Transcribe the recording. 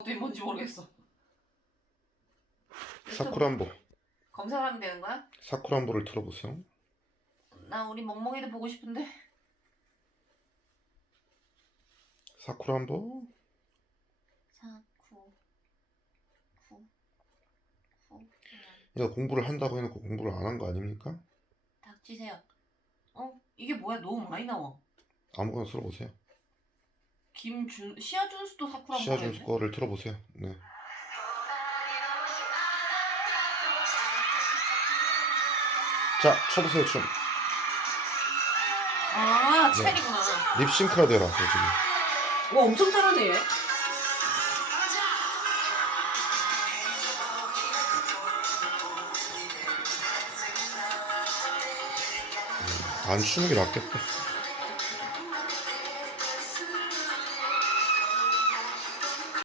어떻게 뭔지 모르겠어. 사쿠란보 검색을 하면 되는 거야? 사쿠란보를 틀어보세요 나 우리 멍멍이도 보고 싶은데. 사쿠란보 사쿠 쿠 쿠. 이거 공부를 한다고 해놓고 공부를 안 한 거 아닙니까? 닥치세요. 어? 이게 뭐야? 너무 많이 나와. 아무거나 틀어보세요 김준 시아준수도 사쿠라 시아 준수 거를 틀어보세요 네 자, 쳐보세요, 춤. 아 네. 첼이구나. 립싱크라 되어놨어요, 지금. 와 엄청 잘하네. 얘. 안 추는 게 낫겠다.